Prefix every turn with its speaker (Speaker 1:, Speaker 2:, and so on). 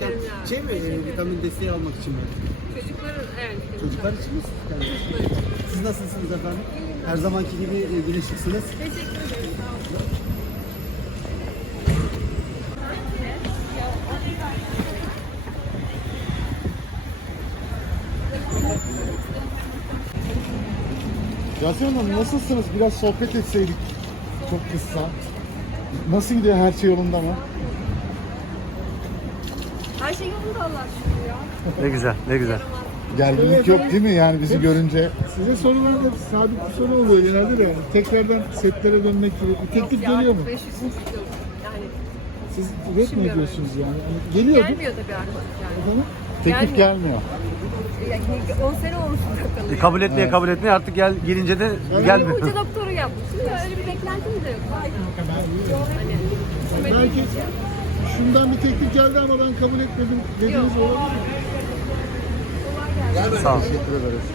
Speaker 1: gerçekten
Speaker 2: ederim ya.
Speaker 1: şey mi,
Speaker 2: Teşekkür
Speaker 1: vitamin desteği almak için mi?
Speaker 2: Çocukların, evet.
Speaker 1: Çocuklar için mi? Yani,
Speaker 2: Çocuklar için.
Speaker 1: siz nasılsınız efendim? Her zamanki gibi güneşliksiniz.
Speaker 2: Teşekkür ederim. Sağ olun.
Speaker 3: Yasemin Hanım nasılsınız? Biraz sohbet etseydik çok kısa. Nasıl gidiyor, her şey yolunda mı?
Speaker 2: Her şey yolunda Allah'a şükür ya.
Speaker 4: Ne güzel, ne güzel.
Speaker 3: Gerginlik yok değil mi yani bizi görünce? Size sorularda sabit bir soru oluyor genelde de. Tekrardan setlere dönmek gibi bir teklif geliyor mu?
Speaker 2: 500 yok. Yani
Speaker 3: Siz üret mi
Speaker 2: Düşünmüyorum.
Speaker 3: ediyorsunuz yani? Geliyor mu?
Speaker 2: gelmiyor tabii artık yani.
Speaker 3: Efendim? Teklif
Speaker 2: Gelmiyor.
Speaker 3: gelmiyor.
Speaker 2: Yani 10 sene olmuş bakalı.
Speaker 4: Kabul etmeye kabul etmeye artık gelince de
Speaker 2: Yani
Speaker 4: gelmiyor.
Speaker 2: hoca doktoru yapmışım da öyle bir beklentimiz de yok. Hani
Speaker 3: Belki şundan bir teklif geldi ama ben kabul etmedim dediğiniz
Speaker 2: Yok.
Speaker 3: olabilir mi?
Speaker 4: Sağ ol.
Speaker 3: Teşekkür ederiz.